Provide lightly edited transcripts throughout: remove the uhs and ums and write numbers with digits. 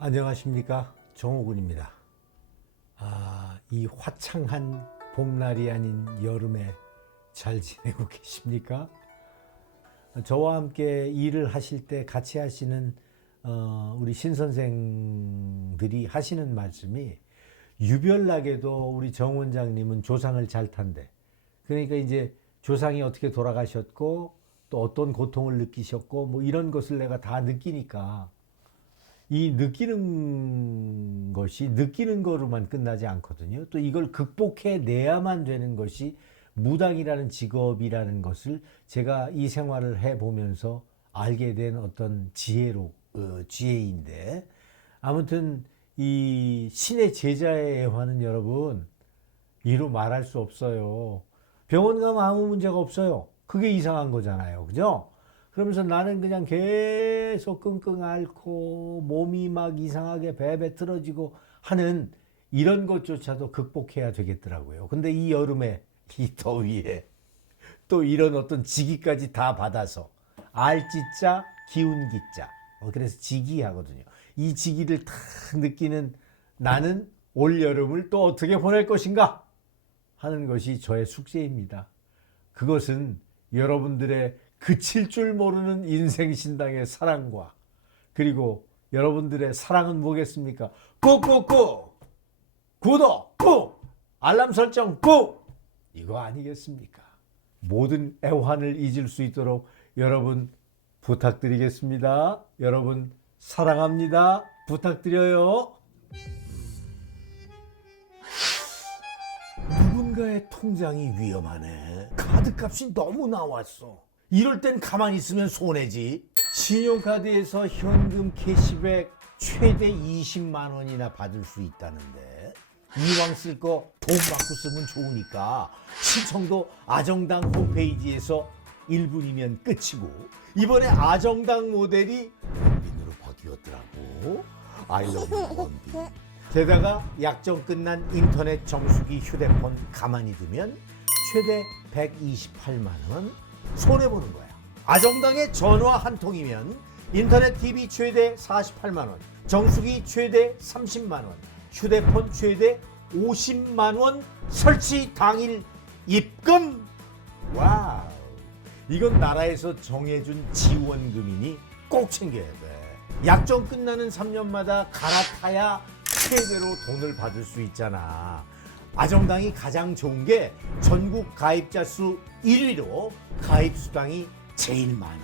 안녕하십니까, 정호군입니다. 이 화창한 봄날이 아닌 여름에 잘 지내고 계십니까? 저와 함께 일을 하실 때 같이 하시는 우리 신선생들이 하시는 말씀이, 유별나게도 우리 정 원장님은 조상을 잘 탄대. 그러니까 이제 조상이 어떻게 돌아가셨고 또 어떤 고통을 느끼셨고 뭐 이런 것을 내가 다 느끼니까, 이 느끼는 것이 느끼는 거로만 끝나지 않거든요. 또 이걸 극복해 내야만 되는 것이 무당이라는 직업이라는 것을 제가 이 생활을 해보면서 알게 된 어떤 지혜인데, 아무튼 이 신의 제자의 애화는 여러분, 이루 말할 수 없어요. 병원 가면 아무 문제가 없어요. 그게 이상한 거잖아요. 그죠? 그러면서 나는 그냥 계속 끙끙 앓고 몸이 막 이상하게 베베 틀어지고 하는 이런 것조차도 극복해야 되겠더라고요. 근데 이 여름에, 이 더위에 또 이런 어떤 지기까지 다 받아서, 알지자 기운기자, 그래서 지기하거든요. 이 지기를 다 느끼는 나는 올 여름을 또 어떻게 보낼 것인가 하는 것이 저의 숙제입니다. 그것은 여러분들의 그칠 줄 모르는 인생신당의 사랑과, 그리고 여러분들의 사랑은 뭐겠습니까? 꾹꾹꾹, 구독 꾹, 알람 설정 꾹, 이거 아니겠습니까? 모든 애환을 잊을 수 있도록 여러분 부탁드리겠습니다. 여러분 사랑합니다. 부탁드려요. 누군가의 통장이 위험하네. 카드값이 너무 나왔어. 이럴 땐 가만히 있으면 손해지. 신용카드에서 현금 캐시백 최대 20만 원이나 받을 수 있다는데, 이왕 쓸 거 돈 받고 쓰면 좋으니까 시청도 아정당 홈페이지에서 1분이면 끝이고, 이번에 아정당 모델이 원빈으로 바뀌었더라고. I love you, 원빈. 게다가 약정 끝난 인터넷 정수기 휴대폰 가만히 두면 최대 128만 원 손해보는 거야. 아정당의 전화 한 통이면 인터넷 TV 최대 48만 원, 정수기 최대 30만 원, 휴대폰 최대 50만 원 설치 당일 입금. 와우, 이건 나라에서 정해준 지원금이니 꼭 챙겨야 돼. 약정 끝나는 3년마다 갈아타야 최대로 돈을 받을 수 있잖아. 아정당이 가장 좋은 게 전국 가입자 수 1위로 가입 수당이 제일 많아.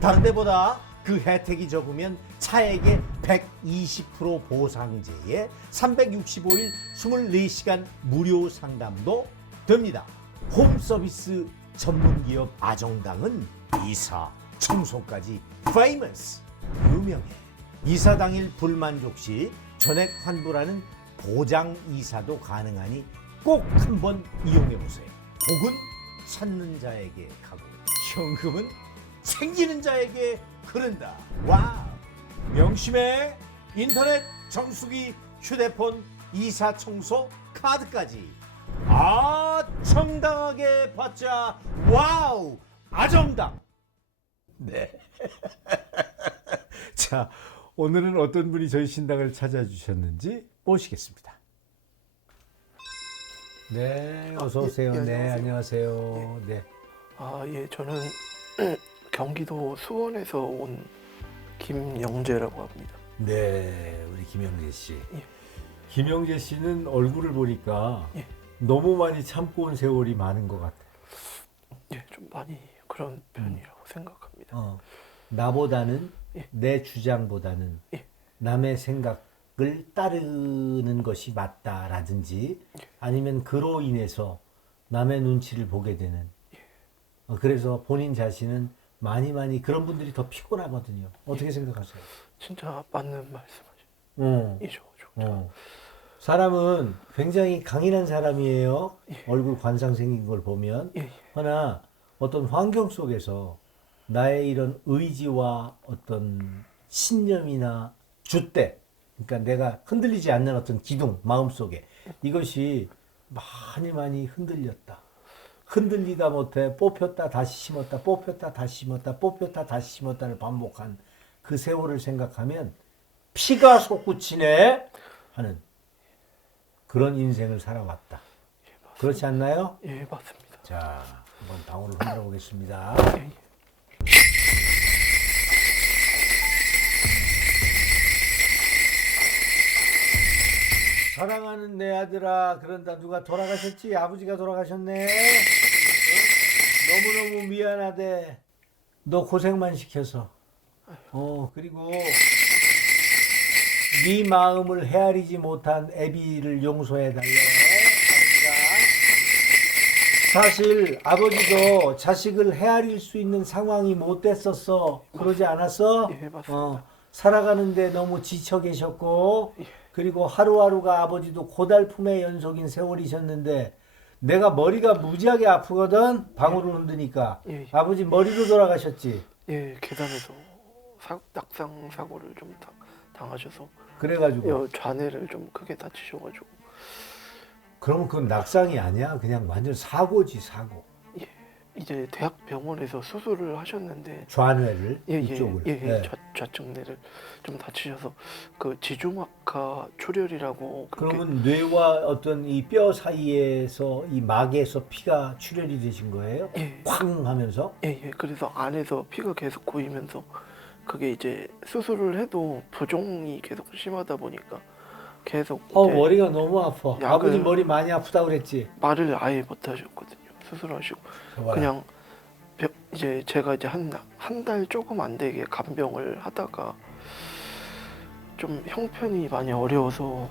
다른 데보다 그 혜택이 적으면 차액의 120% 보상제에 365일 24시간 무료 상담도 됩니다. 홈서비스 전문기업 아정당은 이사, 청소까지 famous, 유명해. 이사 당일 불만족 시 전액 환불하는 보장 이사도 가능하니 꼭 한번 이용해보세요. 복은 찾는 자에게 가고, 현금은 챙기는 자에게 흐른다. 와우! 명심해. 인터넷, 정수기, 휴대폰, 이사, 청소, 카드까지 아정당하게 받자. 와우! 아정당. 네. 자, 오늘은 어떤 분이 저희 신당을 찾아주셨는지 모시겠습니다. 네, 어서 오세요. 예, 네, 안녕하세요. 안녕하세요. 네. 예, 저는 경기도 수원에서 온 김영재라고 합니다. 네, 우리 김영재 씨. 예. 김영재 씨는 얼굴을 보니까 예. 너무 많이 참고 온 세월이 많은 것 같아요. 예, 좀 많이 그런 편이라고 생각합니다. 나보다는, 예. 내 주장보다는 예. 남의 생각을 따르는 것이 맞다라든지, 아니면 그로 인해서 남의 눈치를 보게 되는, 그래서 본인 자신은 많이 그런 분들이 더 피곤하거든요. 어떻게 생각하세요? 진짜 맞는 어. 말씀이죠. 사람은 굉장히 강인한 사람이에요. 얼굴 관상 생긴 걸 보면. 예. 그러나 어떤 환경 속에서 나의 이런 의지와 어떤 신념이나 줏대, 그러니까 내가 흔들리지 않는 어떤 기둥, 마음속에 이것이 많이 흔들렸다. 흔들리다 못해 뽑혔다 다시 심었다, 뽑혔다 다시 심었다, 뽑혔다 다시 심었다를 반복한 그 세월을 생각하면 피가 솟구치네 하는 그런 인생을 살아왔다. 그렇지 않나요? 예, 맞습니다. 자, 한번 방울을 흔들어 보겠습니다. 예, 예. 사랑하는 내 아들아, 그런다. 누가 돌아가셨지? 아버지가 돌아가셨네. 너무너무 미안하대. 너 고생만 시켜서. 그리고 네 마음을 헤아리지 못한 애비를 용서해달래. 사실 아버지도 자식을 헤아릴 수 있는 상황이 못 됐었어. 그러지 않았어? 예, 맞습니다. 살아가는데 너무 지쳐 계셨고, 그리고 하루하루가 아버지도 고달픔의 연속인 세월이셨는데, 내가 머리가 무지하게 아프거든? 방울을 흔드니까. 예, 예. 아버지 머리로 돌아가셨지? 예, 계단에서 낙상 사고를 좀 당하셔서 그래가지고. 좌뇌를 좀 크게 다치셔가지고 그러면 그건 낙상이 아니야. 그냥 완전 사고지, 사고. 이제 대학병원에서 수술을 하셨는데 좌뇌를, 예, 이쪽을. 예, 예, 네. 좌측뇌를 좀 다치셔서 그 지주막하 출혈이라고 그렇게 그러면 뇌와 어떤 이 뼈 사이에서 이 막에서 피가 출혈이 되신 거예요? 예, 쾅 하면서? 예, 예. 그래서 안에서 피가 계속 고이면서 그게 이제 수술을 해도 부종이 계속 심하다 보니까 계속 이제 머리가 너무 아파. 약을- 아버지 머리 많이 아프다 그랬지? 말을 아예 못 하셨거든요. 수술하시고 그냥 이제 제가 이제 한 달 조금 안 되게 간병을 하다가 좀 형편이 많이 어려워서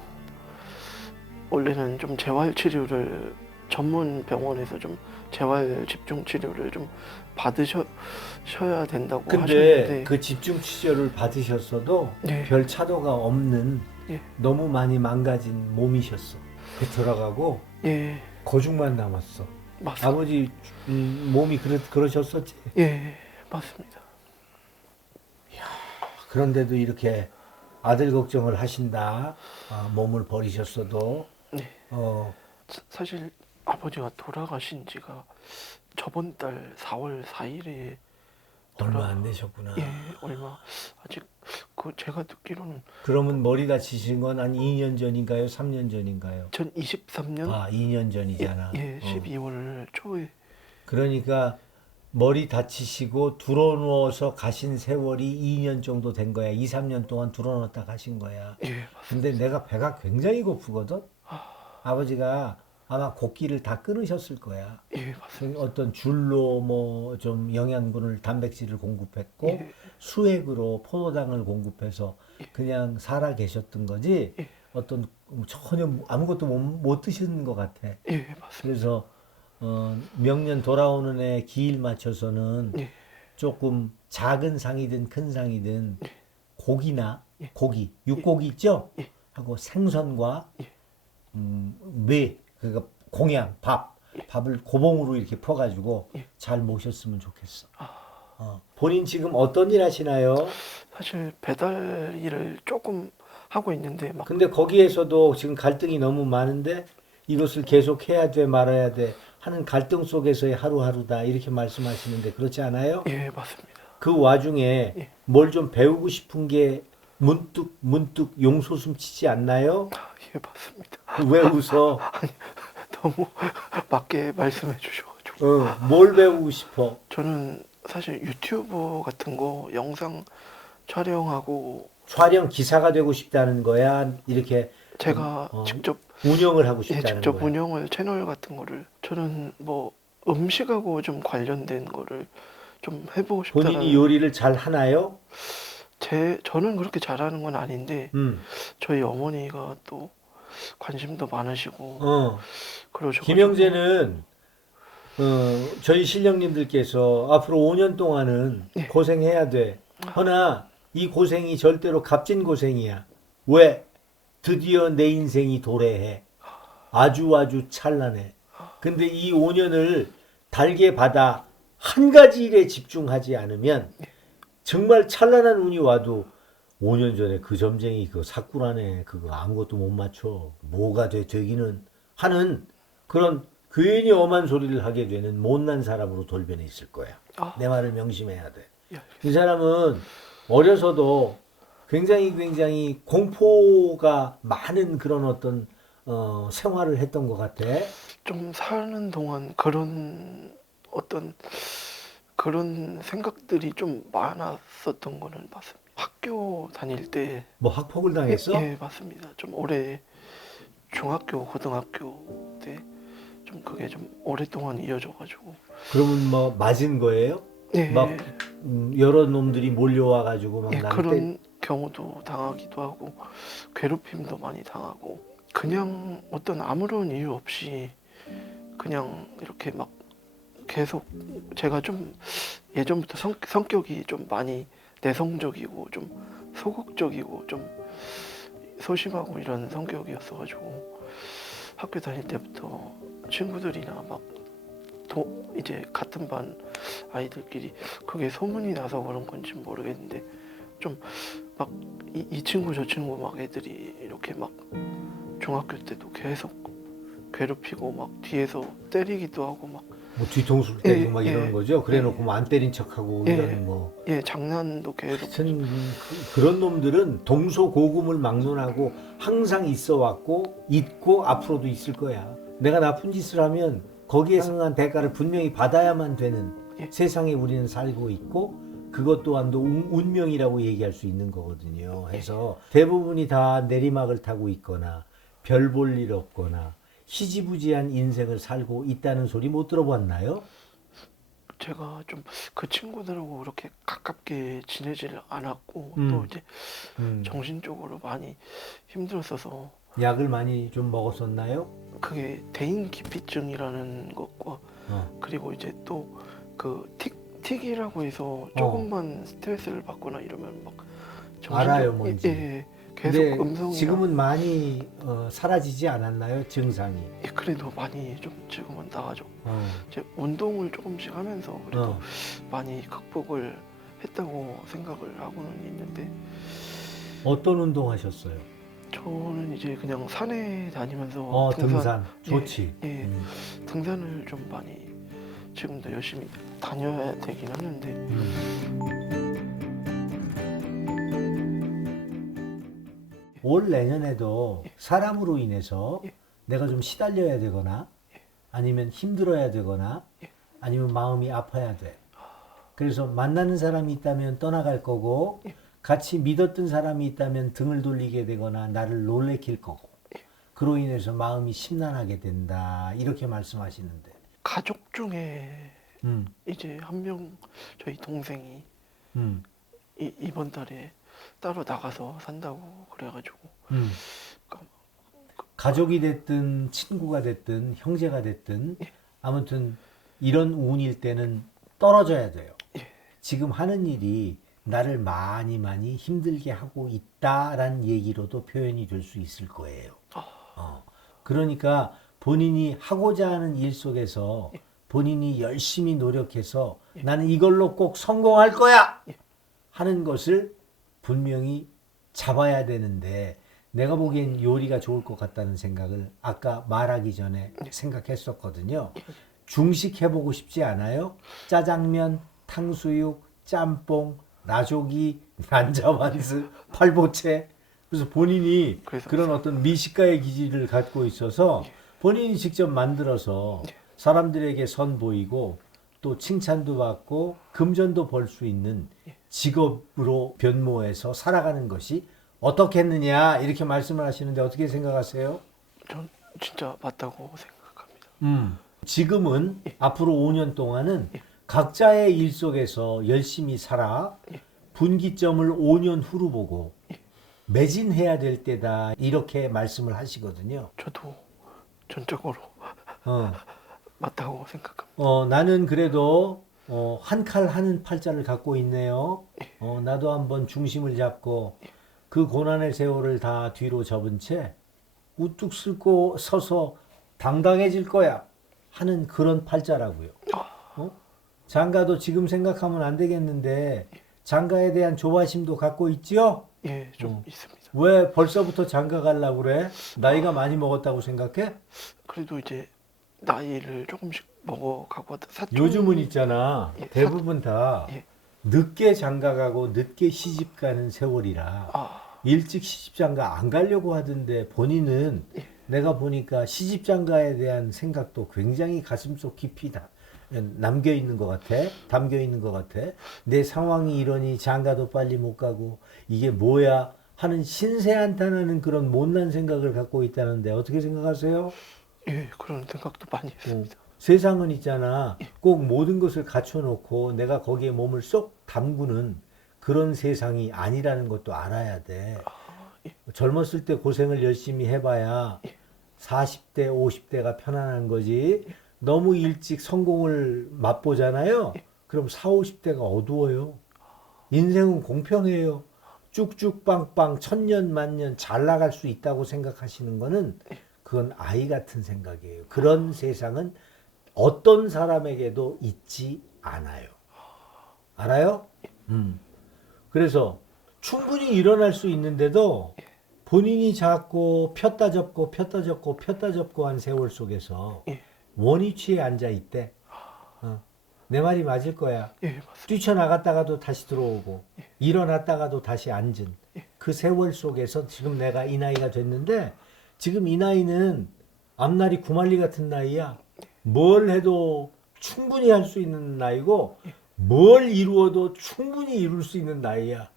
원래는 좀 재활 치료를 전문 병원에서 좀 재활 집중 치료를 좀 받으셔야 된다고 근데 하셨는데 그 집중 치료를 받으셨어도 네. 별 차도가 없는 예. 너무 많이 망가진 몸이셨어. 그 돌아가고 예, 거죽만 남았어. 맞습니다. 아버지 몸이 그러셨었지? 예, 맞습니다. 그런데도 이렇게 아들 걱정을 하신다. 몸을 버리셨어도. 네. 사실 아버지가 돌아가신 지가 저번 달 4월 4일에 얼마 안 되셨구나. 예, 얼마 아직 그 제가 듣기로는 그러면 머리 다치신 건 한 2년 전인가요? 3년 전인가요? 2023년 2년 전이잖아. 예, 12월 초에 그러니까 머리 다치시고 드러누워서 가신 세월이 2년 정도 된 거야. 2, 3년 동안 드러누웠다 가신 거야. 예, 맞습니다. 근데 내가 배가 굉장히 고프거든. 아버지가 아마 곡기를 다 끊으셨을 거야. 예, 맞습니다. 어떤 줄로 뭐 좀 영양분을 단백질을 공급했고 예. 수액으로 포도당을 공급해서 그냥 살아 계셨던 거지. 예. 어떤 전혀 아무것도 못 드시는 것 같아. 예, 맞습니다. 그래서 명년 돌아오는 해 기일 맞춰서는 예. 조금 작은 상이든 큰 상이든 고기나 예. 고기, 육고기 있죠? 예. 하고 생선과 예. 뇌, 그러니까 공양, 밥을 고봉으로 이렇게 퍼가지고 예. 잘 모셨으면 좋겠어. 본인 지금 어떤 일 하시나요? 사실 배달 일을 조금 하고 있는데 막 근데 거기에서도 지금 갈등이 너무 많은데 이것을 계속 해야 돼 말아야 돼 하는 갈등 속에서의 하루하루다 이렇게 말씀하시는데 그렇지 않아요? 예, 맞습니다. 그 와중에 예. 뭘 좀 배우고 싶은 게 문득 용솟음 치지 않나요? 예, 맞습니다. 왜 웃어? 너무 맞게 말씀해 주셔가지고 뭘 배우고 싶어? 저는 사실 유튜브 같은 거 영상 촬영하고 촬영 기사가 되고 싶다는 거야? 이렇게 제가 직접 운영을 하고 예, 싶다는 직접 거야? 운영을 채널 같은 거를 저는 뭐 음식하고 좀 관련된 거를 좀 해보고 싶다는 본인이 요리를 잘 하나요? 저는 그렇게 잘하는 건 아닌데 음. 저희 어머니가 또 관심도 많으시고 그러셔가지고 김영재는 저희 신령님들께서 앞으로 5년 동안은 예. 고생해야 돼. 허나 이 고생이 절대로 값진 고생이야. 왜? 드디어 내 인생이 도래해. 아주 찬란해. 근데 이 5년을 달게 받아 한 가지 일에 집중하지 않으면 정말 찬란한 운이 와도 5년 전에 그 점쟁이 그 사꾸라네 그거 아무것도 못 맞춰. 뭐가 되기는 하는 그런 괜히 엄한 소리를 하게 되는 못난 사람으로 돌변해 있을 거야. 내 말을 명심해야 돼. 예, 이 사람은 어려서도 굉장히 공포가 많은 그런 어떤 생활을 했던 것 같아. 좀 사는 동안 그런 어떤 그런 생각들이 좀 많았었던 거는 맞습니다. 학교 다닐 때 뭐 학폭을 예, 당했어? 예, 맞습니다. 좀 오래 중학교, 고등학교 때 좀 그게 좀 오랫동안 이어져가지고 그러면 뭐 맞은 거예요? 막 예, 여러 놈들이 몰려와가지고 막 예, 나를 때. 그런 경우도 당하기도 하고 괴롭힘도 많이 당하고 그냥 어떤 아무런 이유 없이 그냥 이렇게 막 계속 제가 좀 예전부터 성격이 좀 많이 내성적이고 좀 소극적이고 좀 소심하고 이런 성격이었어가지고 학교 다닐 때부터 친구들이나 막 이제 같은 반 아이들끼리 그게 소문이 나서 그런 건지 모르겠는데 좀 막 이 친구 저 친구 막 애들이 이렇게 막 중학교 때도 계속 괴롭히고 막 뒤에서 때리기도 하고 막 뭐 뒤통수를 예, 때리고 막 이러는 예, 거죠. 그래 놓고 예, 뭐 안 때린 척하고 예, 이런 뭐. 예, 장난도 계속 하여튼 그런 놈들은 동서고금을 막론하고 항상 있어 왔고 있고 앞으로도 있을 거야. 내가 나쁜 짓을 하면 거기에 상응한 대가를 분명히 받아야만 되는 예. 세상에 우리는 살고 있고 그것 또한도 운명이라고 얘기할 수 있는 거거든요. 해서 대부분이 다 내리막을 타고 있거나 별 볼 일 없거나 희지부지한 인생을 살고 있다는 소리 못 들어봤나요? 제가 좀 그 친구들하고 그렇게 가깝게 지내질 않았고 또 음, 이제 음. 정신적으로 많이 힘들었어서 약을 많이 좀 먹었었나요? 그게 대인기피증이라는 것과 어. 그리고 이제 또 그 틱이라고 해서 조금만 스트레스를 받거나 이러면 막 알아요, 정신적 뭔지. 예, 계속 근데 음성이나 지금은 많이 사라지지 않았나요? 증상이. 예, 그래도 많이 좀 지금은 나아져. 어, 이제 운동을 조금씩 하면서 그래도 어. 많이 극복을 했다고 생각을 하고는 있는데 어떤 운동 하셨어요? 저는 이제 그냥 산에 다니면서 등산. 예, 좋지. 예, 등산을 좀 많이 지금도 열심히 다녀야 되긴 하는데 올 내년에도 예, 사람으로 인해서 예, 내가 좀 시달려야 되거나 아니면 힘들어야 되거나 예. 아니면 마음이 아파야 돼. 그래서 만나는 사람이 있다면 떠나갈 거고 예. 같이 믿었던 사람이 있다면 등을 돌리게 되거나 나를 놀래킬 거고 그로 인해서 마음이 심란하게 된다. 이렇게 말씀하시는데. 가족 중에 음, 이제 한 명 저희 동생이 음, 이번 달에 따로 나가서 산다고 그래가지고 음. 가족이 됐든 친구가 됐든 형제가 됐든 아무튼 이런 운일 때는 떨어져야 돼요. 지금 하는 일이 나를 많이 힘들게 하고 있다라는 얘기로도 표현이 될 수 있을 거예요. 그러니까 본인이 하고자 하는 일 속에서 본인이 열심히 노력해서 나는 이걸로 꼭 성공할 거야 하는 것을 분명히 잡아야 되는데 내가 보기엔 요리가 좋을 것 같다는 생각을 아까 말하기 전에 생각했었거든요. 중식 해보고 싶지 않아요? 짜장면, 탕수육, 짬뽕, 나조기, 난자완스, 팔보채. 그래서 본인이 그래서 그런 어떤 미식가의 기질을 갖고 있어서 본인이 직접 만들어서 사람들에게 선보이고 또 칭찬도 받고 금전도 벌 수 있는 직업으로 변모해서 살아가는 것이 어떻겠느냐 이렇게 말씀을 하시는데 어떻게 생각하세요? 전 진짜 맞다고 생각합니다. 지금은 앞으로 5년 동안은 각자의 일 속에서 열심히 살아 분기점을 5년 후로 보고 매진해야 될 때다 이렇게 말씀을 하시거든요. 저도 전적으로 어, 맞다고 생각합니다. 나는 그래도 한 칼 하는 팔자를 갖고 있네요. 나도 한번 중심을 잡고 그 고난의 세월을 다 뒤로 접은 채 우뚝 서고 서서 당당해질 거야 하는 그런 팔자라고요. 장가도 지금 생각하면 안 되겠는데 장가에 대한 조바심도 갖고 있지요? 예, 좀 있습니다. 왜 벌써부터 장가 가려고 그래? 나이가 많이 먹었다고 생각해? 그래도 이제 나이를 조금씩 먹어가고 요즘은 있잖아. 예, 대부분 다 예. 늦게 장가가고 늦게 시집가는 세월이라 아, 일찍 시집장가 안 가려고 하던데 본인은 내가 보니까 시집장가에 대한 생각도 굉장히 가슴속 깊이 남겨 있는 것 같아. 담겨 있는 것 같아. 내 상황이 이러니 장가도 빨리 못 가고 이게 뭐야 하는 신세한탄하는 그런 못난 생각을 갖고 있다는데 어떻게 생각하세요? 예, 그런 생각도 많이 했습니다. 세상은 있잖아. 꼭 모든 것을 갖춰놓고 내가 거기에 몸을 쏙 담그는 그런 세상이 아니라는 것도 알아야 돼. 젊었을 때 고생을 열심히 해봐야 40대, 50대가 편안한 거지. 너무 일찍 성공을 맛보잖아요. 그럼 40, 50대가 어두워요. 인생은 공평해요. 쭉쭉 빵빵 천년 만년 잘 나갈 수 있다고 생각하시는 거는 그건 아이 같은 생각이에요. 그런 세상은 어떤 사람에게도 있지 않아요. 알아요? 그래서 충분히 일어날 수 있는데도 본인이 자꾸 폈다 접고 폈다 접고 폈다 접고 한 세월 속에서 원위치에 앉아 있대. 내 말이 맞을 거야. 예, 맞습니다. 뛰쳐나갔다가도 다시 들어오고 일어났다가도 다시 앉은 그 세월 속에서 지금 내가 이 나이가 됐는데 지금 이 나이는 앞날이 구말리 같은 나이야. 뭘 해도 충분히 할 수 있는 나이고 뭘 이루어도 충분히 이룰 수 있는 나이야.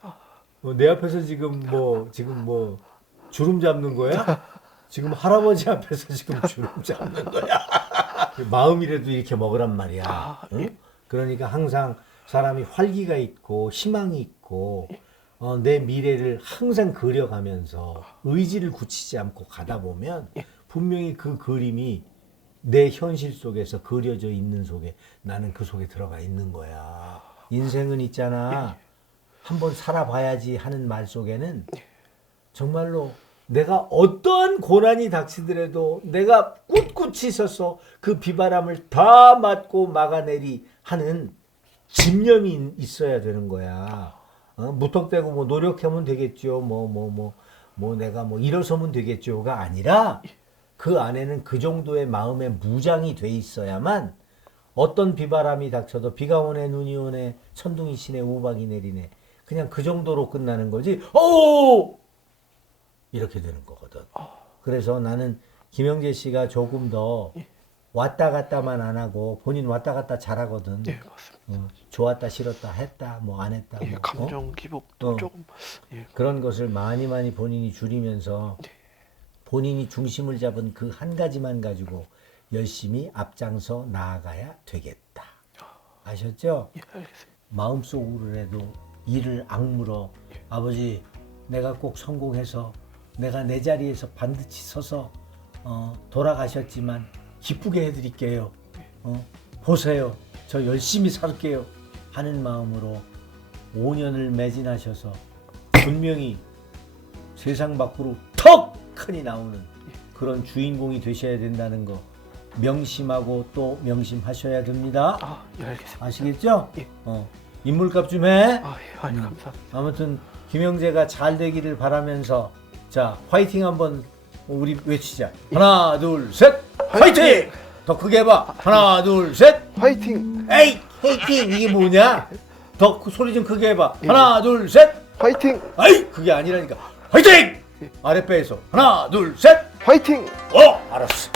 내 앞에서 지금 뭐 주름 잡는 거야? 지금 할아버지 앞에서 지금 주름 잡는 거야. 마음이라도 이렇게 먹으란 말이야. 응? 그러니까 항상 사람이 활기가 있고 희망이 있고 내 미래를 항상 그려가면서 의지를 굳히지 않고 가다 보면 분명히 그 그림이 내 현실 속에서 그려져 있는 속에 나는 그 속에 들어가 있는 거야. 인생은 있잖아. 한번 살아봐야지 하는 말 속에는 정말로 내가 어떠한 고난이 닥치더라도 내가 꿋꿋이 서서 그 비바람을 다 맞고 막아내리 하는 집념이 있어야 되는 거야. 무턱대고 뭐 노력하면 되겠죠. 내가 뭐 일어서면 되겠죠가 아니라 그 안에는 그 정도의 마음의 무장이 돼 있어야만 어떤 비바람이 닥쳐도 비가 오네 눈이 오네 천둥이 치네 우박이 내리네 그냥 그 정도로 끝나는 거지. 이렇게 되는 거거든. 그래서 나는 김영재 씨가 조금 더 왔다 갔다만 안 하고 본인 왔다 갔다 잘하거든. 예, 맞습니다. 좋았다 싫었다 했다 뭐 안 했다 예, 뭐, 감정 기복도 조금 예, 그런 것을 많이 본인이 줄이면서 본인이 중심을 잡은 그 한 가지만 가지고 열심히 앞장서 나아가야 되겠다. 아셨죠? 예, 알겠습니다. 마음속으로라도 이를 악물어 아버지 내가 꼭 성공해서 내가 내 자리에서 반드시 서서 돌아가셨지만 기쁘게 해드릴게요. 보세요. 저 열심히 살게요. 하는 마음으로 5년을 매진하셔서 분명히 세상 밖으로 턱 하니 나오는 그런 주인공이 되셔야 된다는 거 명심하고 또 명심하셔야 됩니다. 예, 알겠습니다. 아시겠죠? 예. 인물값 좀 해. 예, 감사합니다. 아무튼 김영재가 잘 되기를 바라면서 자 화이팅 한번 우리 외치자. 하나 둘 셋 화이팅! 더 크게 해봐. 하나 둘 셋 화이팅! 에이 화이팅 이게 뭐냐? 더 소리 좀 크게 해봐. 하나 둘 셋 화이팅! 아이 그게 아니라니까 화이팅! 아랫배에서 하나 둘 셋 화이팅! 알았어.